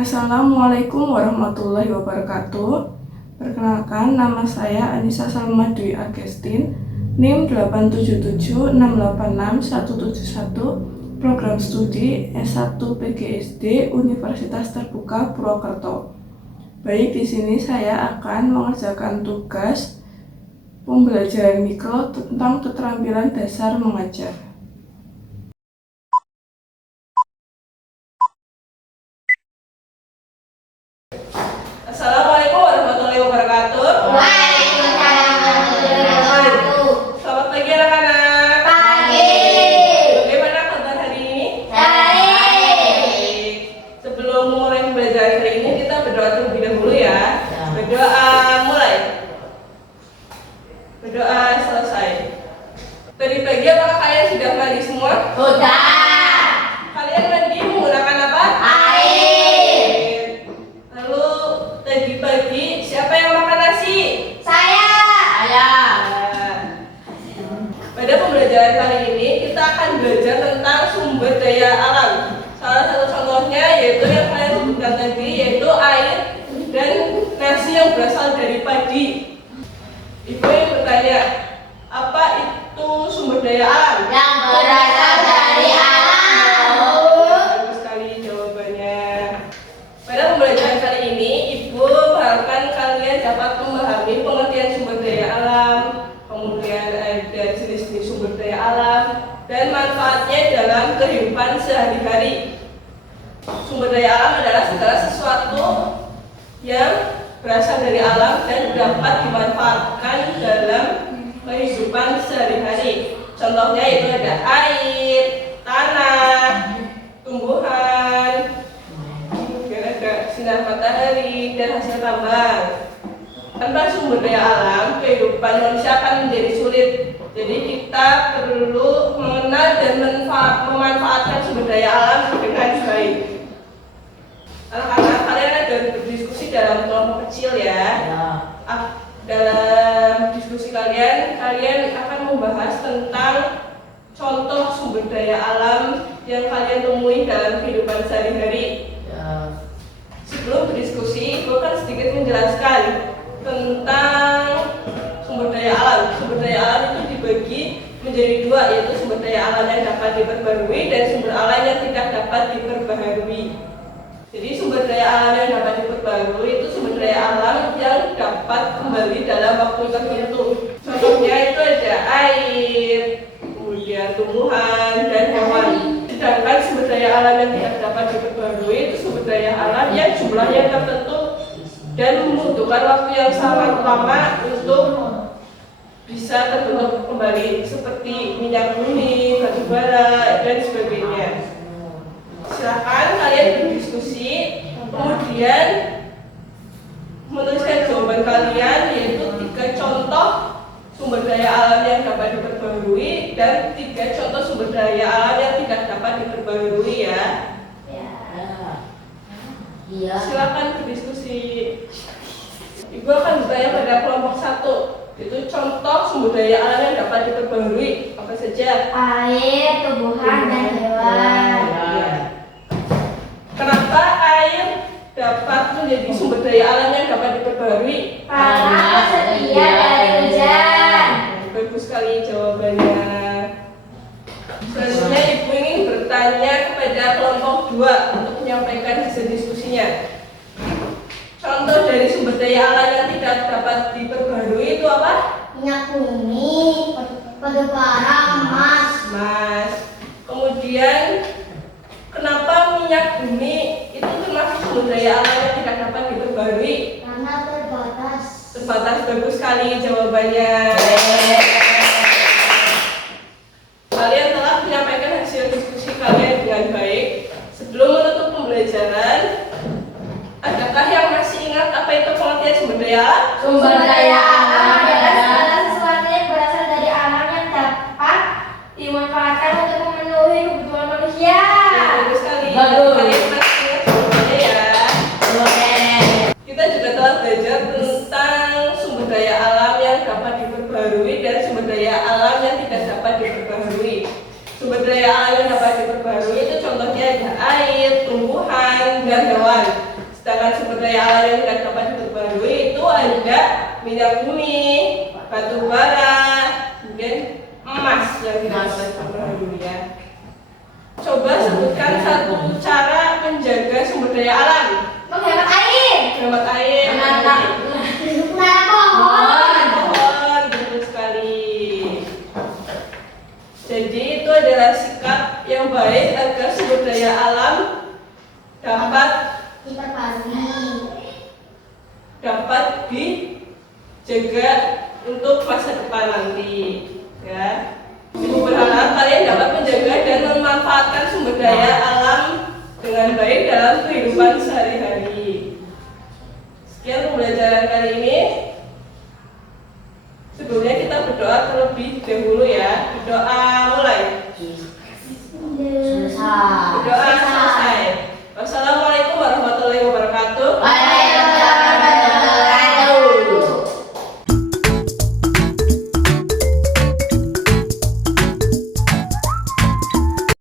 Assalamualaikum warahmatullahi wabarakatuh. Perkenalkan, nama saya Anissa Salma Dwi Agustin, NIM 877686171, Program Studi S1 PGSD Universitas Terbuka Purwokerto. Baik, di sini saya akan mengerjakan tugas pembelajaran mikro tentang keterampilan dasar mengajar. Assalamualaikum warahmatullahi wabarakatuh. Waalaikumsalam warahmatullahi wabarakatuh. Selamat pagi anak-anak. Pagi. Bagaimana kabar hari ini? Baik. Sebelum mulai pembelajaran hari ini, kita berdoa terlebih dahulu ya. Berdoa mulai. Berdoa selesai. Tadi pagi apakah kalian sudah mandi semua? Sudah. Kalian mandi menggunakan apa? Air. Lalu tadi pagi siapa yang makan nasi? Saya. Pada pembelajaran kali ini kita akan belajar tentang sumber daya alam. Salah satu contohnya yaitu yang kalian sebutkan tadi, yaitu air dan nasi yang berasal dari padi. Ibu yang bertanya, apa itu sumber daya alam? Yang berasal dari alam. Bagus sekali jawabannya. Pada pembelajaran kali ini, Ibu mengharapkan kalian dapat memahami pengertian sumber daya alam, kemudian ada jenis-jenis sumber daya alam, dan manfaatnya dalam kehidupan sehari-hari. Sumber daya alam adalah segala sesuatu yang berasal dari alam dan dapat dimanfaatkan dalam kehidupan sehari-hari. Contohnya itu ada air, tanah, tumbuhan, kemudian ada sinar matahari dan hasil tambang. Tanpa sumber daya alam, kehidupan manusia akan menjadi sulit. Jadi kita perlu mengenal dan memanfaatkan sumber daya alam dengan baik. Anak-anak, kalian ada berdiskusi dalam kelompok kecil ya. Dalam diskusi kalian akan membahas tentang contoh sumber daya alam yang kalian temui dalam kehidupan sehari-hari. Sebelum berdiskusi, Ibu akan sedikit menjelaskan tentang sumber daya alam. Sumber daya alam itu dibagi menjadi dua, yaitu sumber daya alam yang dapat diperbarui dan sumber alam yang tidak dapat diperbaharui. Jadi sumber daya alam yang dapat diperbarui itu sumber daya alam yang dapat kembali dalam waktu tertentu. Contohnya itu ada air, kemudian tumbuhan dan hewan. Sedangkan sumber daya alam yang tidak dapat diperbarui itu sumber daya alam yang jumlahnya tertentu dan membutuhkan waktu yang sangat lama untuk bisa terbentuk kembali, seperti minyak bumi, batu bara, dan sebagainya. Silakan kalian berdiskusi, kemudian menuliskan jawaban kalian, yaitu 3 contoh sumber daya alam yang dapat diperbarui dan 3 contoh sumber daya alam yang tidak dapat diperbarui ya. Silakan berdiskusi. Ibu akan bertanya pada kelompok 1, itu contoh sumber daya alam yang dapat diperbarui apa saja? Air, tumbuhan, dan hewan. Kenapa air dapat menjadi sumber daya alam yang dapat diperbarui? Karena tersedia dari hujan. Bagus sekali jawabannya. Selanjutnya Ibu ingin bertanya kepada kelompok 2 untuk menyampaikan hasil diskusinya. Contoh dari sumber daya alam yang tidak dapat diperbarui itu apa? Minyak bumi, batu bara, emas. Kemudian kenapa minyak bumi itu termasuk sumber daya alam yang tidak dapat diperbarui? Karena terbatas. Terbatas. Bagus sekali jawabannya. Kalian telah menyampaikan hasil diskusi kalian dengan baik. Sebelum menutup pembelajaran, adakah yang masih ingat apa itu pengertian sumber daya alam? Sumber daya alam adalah segala sesuatu yang berasal dari alam yang dapat dimanfaatkan untuk memenuhi kebutuhan manusia. Bagus sekali. Bagus. Kalian masih ingat jawabannya ya. Kita juga telah belajar tentang sumber daya alam yang dapat diperbarui dan sumber daya alam yang tidak dapat diperbarui. Sumber daya alam yang dapat diperbarui itu contohnya ada air, tumbuhan, dan hewan. Sedangkan sumber daya alam yang tidak dapat diperbarui itu ada minyak bumi, batu bara, kemudian emas yang tidak dapat diperbarui ya. Coba sebutkan satu cara menjaga sumber daya alam. Menghemat air. Hemat air. Menanam pohon. Pohon, betul sekali. Jadi itu adalah sikap yang baik agar sumber daya alam dapat dijaga untuk masa depan nanti ya. Ibu berharap kalian dapat menjaga dan memanfaatkan sumber daya alam dengan baik dalam kehidupan sehari-hari. Sekian pembelajaran kali ini. Sebelumnya kita berdoa terlebih dahulu ya. Berdoa mulai. Selesai. Berdoa